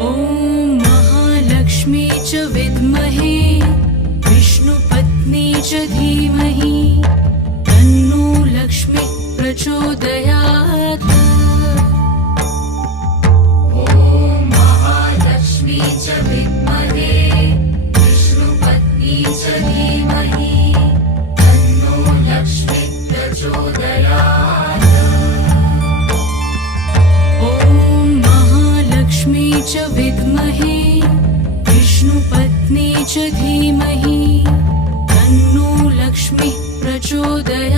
ॐ महालक्ष्मी च विद्महे विष्णुपत्नी च धीमहि तन्नो लक्ष्मी प्रचोदयात्। ॐ महालक्ष्मी च विद्महे विष्णुपत्नी च धीमहि तन्नो लक्ष्मी प्रचोदयात्। ॐ महालक्ष्मी च विद्महे विष्णुपत्नी च धीमहि तन्नो लक्ष्मी प्रचोदयात्।